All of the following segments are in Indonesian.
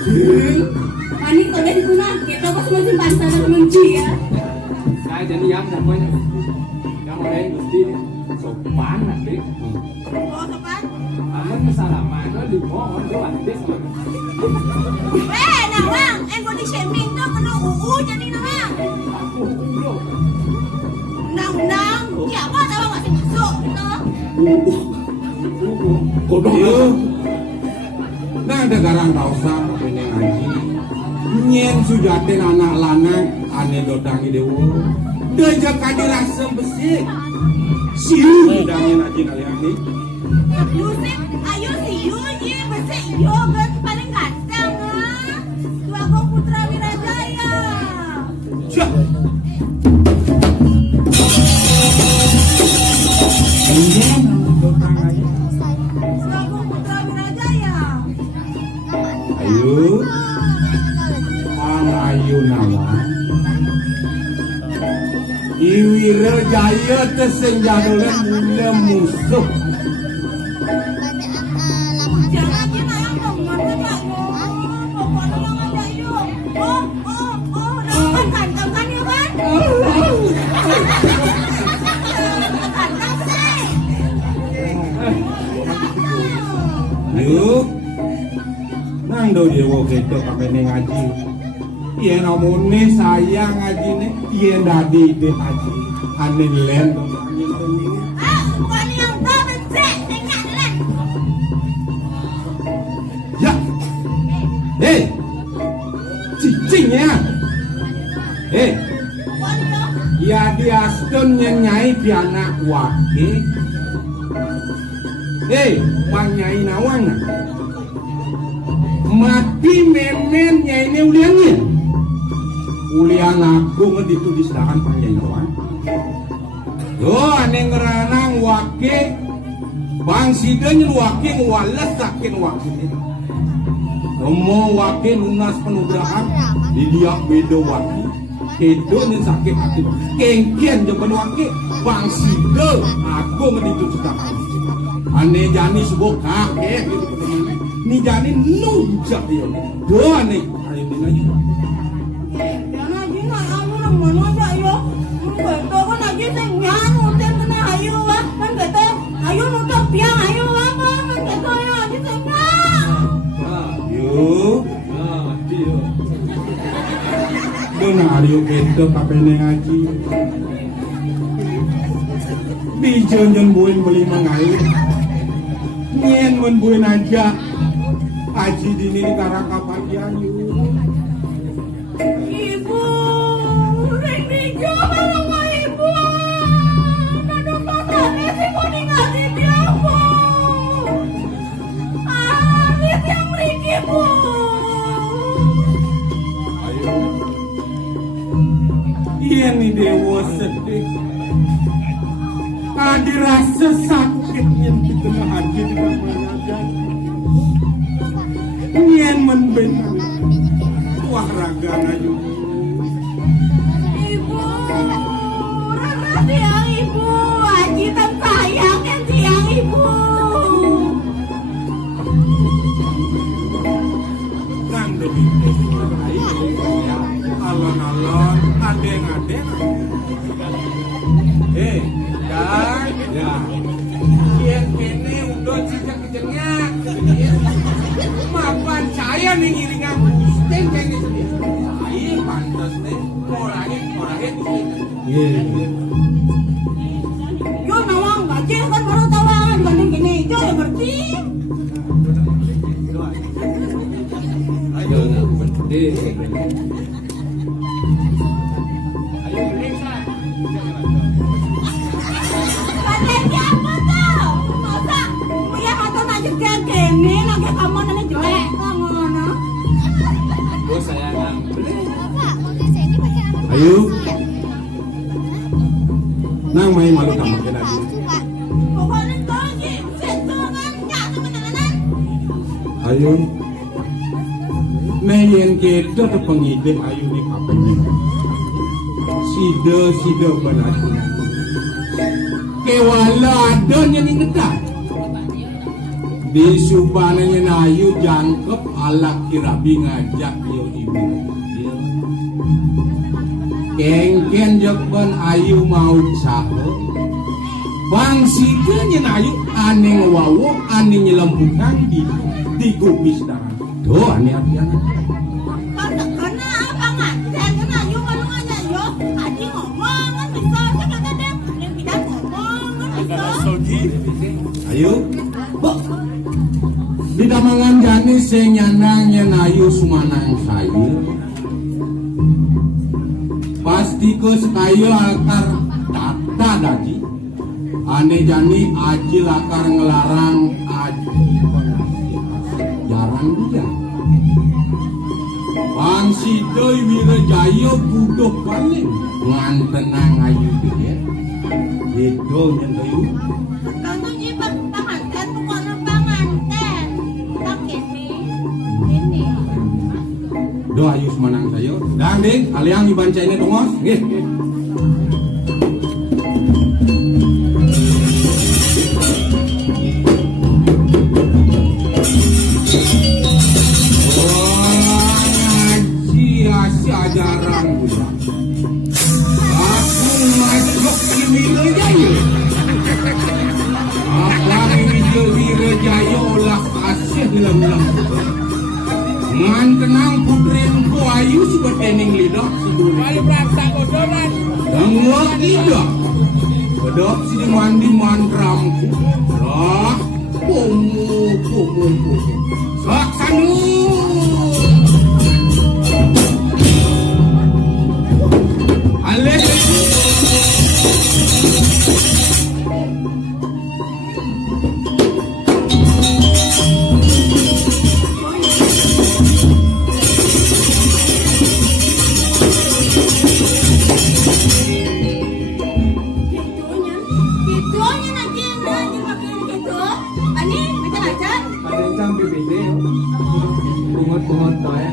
Ani kalau di kuna kita pas musim pantai temen dia. Saya jadi yang namanya yang orang mesti sopan nanti. Oh sopan? Aman kesalahan lo di mohon doang nanti sama. Nawang, body shaming tuh kena UU jadi nawang. Aku bro. Nang, ya apa nawang masih masuk gitu. Kodok. Nah ada garang kausa ini ngaji. Nyen sujaten anak lanang ane dodangi dewa. Deja kadirasa besi. Siu dodangi ngaji kalian nih. Yusuf, ayo si Yuji besek yoga paling ganteng ah. Tuago Putra Wirajaya. Cak. Ini dodang ngaji. Tuago Putra Wirajaya. Ayo. Ayo nama. Iwira jaya tersenjadolan mula musuh. Jangan kita yang ngomong aja yuk. Pokoknya yang aja yuk. Oh, dapat ganteng kan ya kan? Ganteng sih. Yuk. Nang do dewa kita kapene ngaji. Yen omone sayang ngajine, yen dadi de haji. Ane len to angin tening. Bukan yang tak becek, tengah len. Ya. Hei. Cicing ya. Hei. Ya dia stun nyai di anak wake. Hei, wang nyai nawana. Mati memen nyai ne uliannya. Ulian agung itu diserahan panjang nawan. Yo ane ngeranang wake. Bang sidenya wake ngwales sakin wake. Romo wake lunas penugrahan di dia bedo wake. Kedo nih sakit hati. Kengkian jaman wake. Bang side agung itu diserahan. Ane jani sebuah kakek gitu. Ni jani nujak dia. Do ane ayo dinaju. Jangan aja nak aku nang mana aja yo. Beto kan aja senyan udah kena ayo wah. Kan beto ayo nutup piang ayo wah kan beto yo aja senyan. Yuk. Dio. Benar yuk kita kapene ngaji. Bijon buin beli mengalir. Nyen mun buin aja. Haji dini di karang kapan yuk. Ibu, ring dijo bareng sama ibu. Nado pasane sih mau ninggalin dia bu. Anis yang riki bu. Ayo. Iya nih dewa sedih. Ada rasa sakit yang di tengah hati di kamar. Nyen menbenang. Wah raga ngayu. Ibu, rasa siang ibu. Haji tan sayang yang siang ibu. Nang demi alon-alon adeng-adeng. Dan ya. Kian kene udah cicak kejengnya. Mapan saya nih ngiringan Gusten kayaknya sedih. Iya pantas nih. Orangnya Iya. Yo nawang gaji kan baru tawaran banding gini. Yo ya berarti. Ayo, berhenti. Ayo periksa. Katanya apa tuh? Masa punya kata aja kayak gini, lagi kamu nanti jelek ngono. Bos saya nggak beli. Ayo. Nang main malu kamu kena. Pokoknya lagi setu kan nggak teman-teman. Ayo. Main kita tu pengide ayu ni kapenya. Sida benar. Kewala ada yang ingetan. Di subananya nayu jangkep alak kirabi ngajak yo ibu. Kengken jekban ayu mau saho. Bang sikenya nayu ane wawo ane nyelembukan di gubis darah. Tuh ane artinya. Karena apa nggak? Karena ayu malungannya yo. Aji ngomong kan bisa. Saya kata dia yang tidak ngomong kan bisa. Ayo, bok. Di damangan jani senyanangnya nayu sumanang sayu. Pasti ke sekayu akar tata daji. Ane jani aji lakar ngelarang aji jarang dia. Bangsi doi Wirajayo buduh paling ngantenang ayu dia. Itu nyendayu. Kalau ibat panganten bukan panganten. Tak ini. Do ayu semanang sayo. Dan ding, kalian dibaca ini dongos. Nggih. Ajaran pula. Aku masuk di Wirajayo. Abang Wirajayo olah kasih lem-lem. Ngantenang putrinku ayu sebetening lidah sidul. Ayo praksa kodoran. Dengok tidak. Kedok sini mandi mandramku. Lah, pomo. Saksanu. Alex. Gitunya nanti makin gitu. Ani baca-baca. Ada yang cang PPT yo. Pungut ya.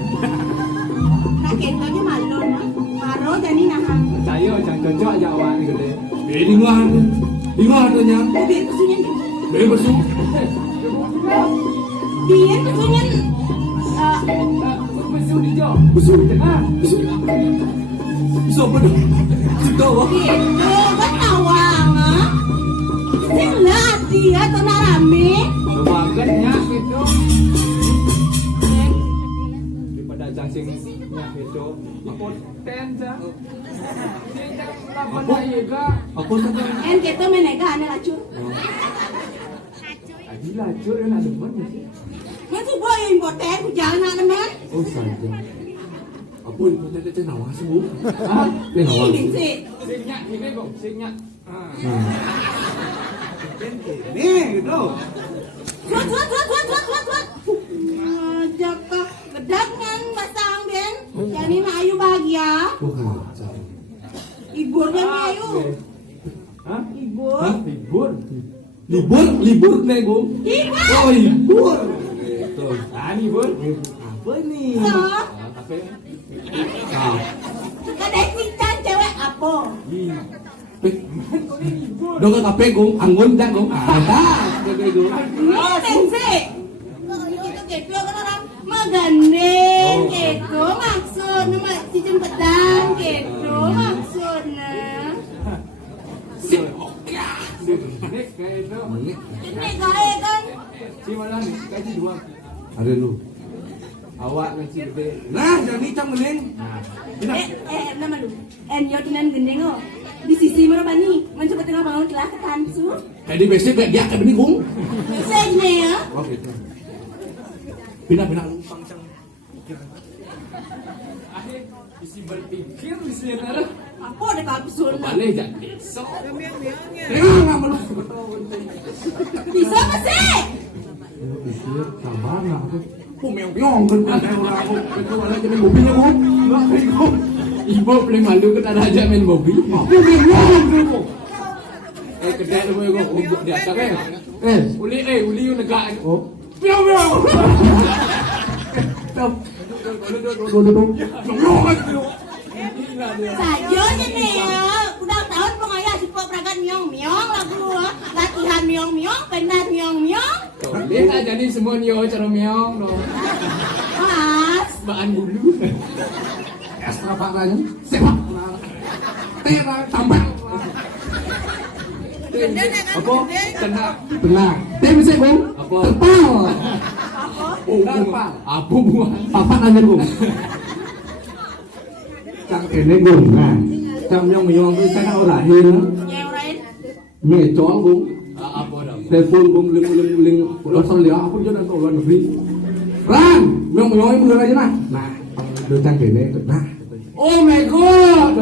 Nah gitunya malu no. Maro jadi nahang. Saya cang cocok aja awak ni gede. Di luar tu nya. Biar kesunyan. Bebas tu. Biar kesunyan. Besul di jauh. Besul apa tu? Sudah wah. Gitu kan awang ah. Sila dia tu narame. Sebagatnya gitu. Daripada cacingnya itu, aku tenza. Apa juga? Apa saja? En gitu menega ane lacur. Aji lacur yang ada mana sih? Masih boy impoten ku jalan teman. Oh saja. Apa yang kau tadi nawa semua? Ah, nawa. Ini sih. Singnya, ini kok, singnya. Nih, gitu. Suat. Ngajak ke gedangan pasang den. Jadi nak ayu bahagia. Iburnya ni ayu. Hah? Ibur. Hah? Libur nih, Bung. Ibur. Oh, libur. Tuh, libur. Apa nih? So. Kafe. Kedai pican cewek apa? Dong ke kafe, Gung. Anggun dah, Gung. Ada. Ini sih. Itu gitu kan orang magandeng gitu maksudnya si jempetan gitu maksudnya. Ini kaya kan? Si mana nih? Kaji dua. Ada lu. Awak nasi gede. Nah, jadi cang gening. Nama lu. Yo tunan gendeng oh. Di sisi mana bani? Mencoba tengah bangun telah ke tansu. Jadi besok kayak dia akademi Gung. Biasanya ya. Oh gitu. Pindah lumpang cang. Akhir isi berpikir di sini. Apa ada kapsul? Balik jadi. So. Enggak meluk. Bisa masih? Pikir sabar lah aku. Meong kan ada orang aku. Itu ada jadi mobilnya Gung. Ibu paling malu kan ada aja main mobil. Aku meong. Kedai lu mau gue di atas kan? Uli yang negak. Oh. Meong. Sajonya nih ya. Udah tahun pengayah si peragat miong lah gua. Latihan miong, pendat miong. Lihat aja nih semua nyo cara meong dong. Mas. Bahan dulu. Ekstra pakranya sepak tera tambang. Apa? Kena. Benar. Teh bisa Bung? Apa? Terpal. Oh, apa buah? Papan aja Bung. Cang kene Bung. Nah, cang yang itu saya orahin. Yang lain. Mecol Bung. Apa dong? Telepon Bung ling udah dia aku jangan ke luar negeri. Ran, yang itu mulai aja nah. Nah, udah cang kene. Nah. Oh my god.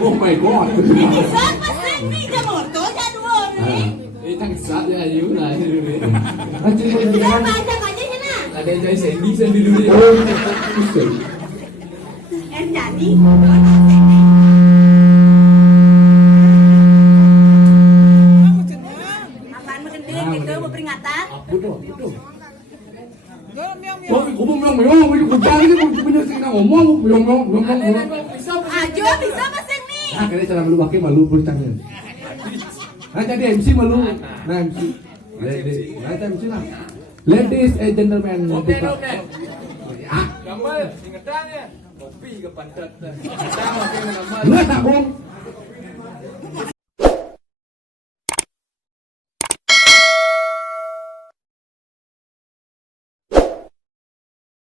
Oh my god. Siapa sih ini jamur tuh dua nih. Tang saat ya ayu lah. Siapa aja sini. Ada yang jadi sendi dulu ya. Oh, bisa. Yang jadi. Apaan mengending gitu peringatan? Apa dong? Oh, aku meong, aku cari sih punya sih ngomong, meong. Ajo bisa mas ini. Ah, kayaknya cara malu pakai malu bertanya. Nah, jadi MC malu. Nah, MC. Nah, MC lah. Ladies and gentlemen. Oke, oke. Ah, Gambar, ingetan ya. Kopi ke pantat. Kita oke gambar. lu tak Bung?